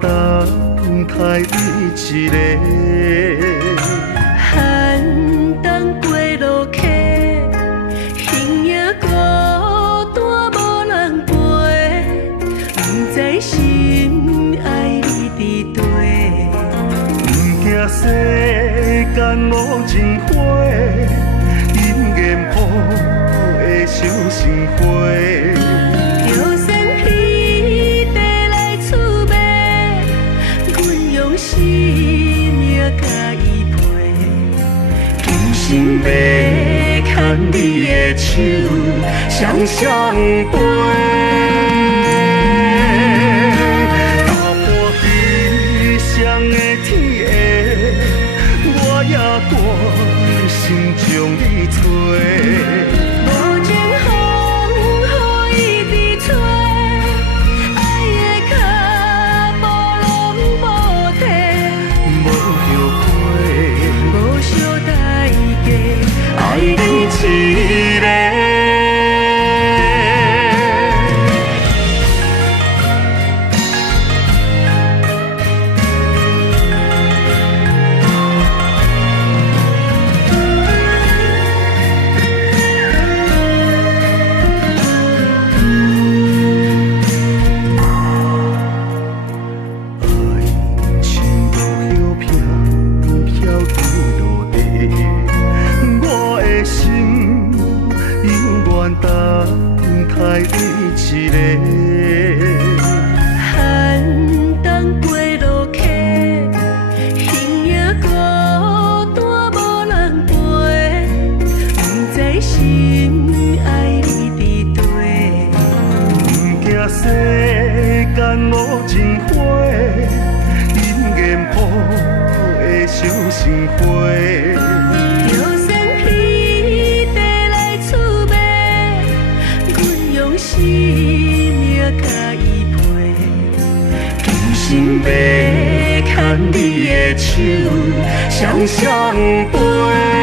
等待你一个，寒冬过路客，形影孤单无人陪，不知心爱你伫地。不惊世间无情花，因缘谱会伤心花。心要牵你的手，双双飞，踏破异乡的天涯，我也决心将你找。无情风予伊伫吹，爱的脚步拢无停，无后悔，无小代价。爱你一个。等待你一个，寒冬过路客，形影孤单无人陪，不知心爱你伫地。不惊世间无情花，因缘谱会伤心花。心要牵你的手，双双飞。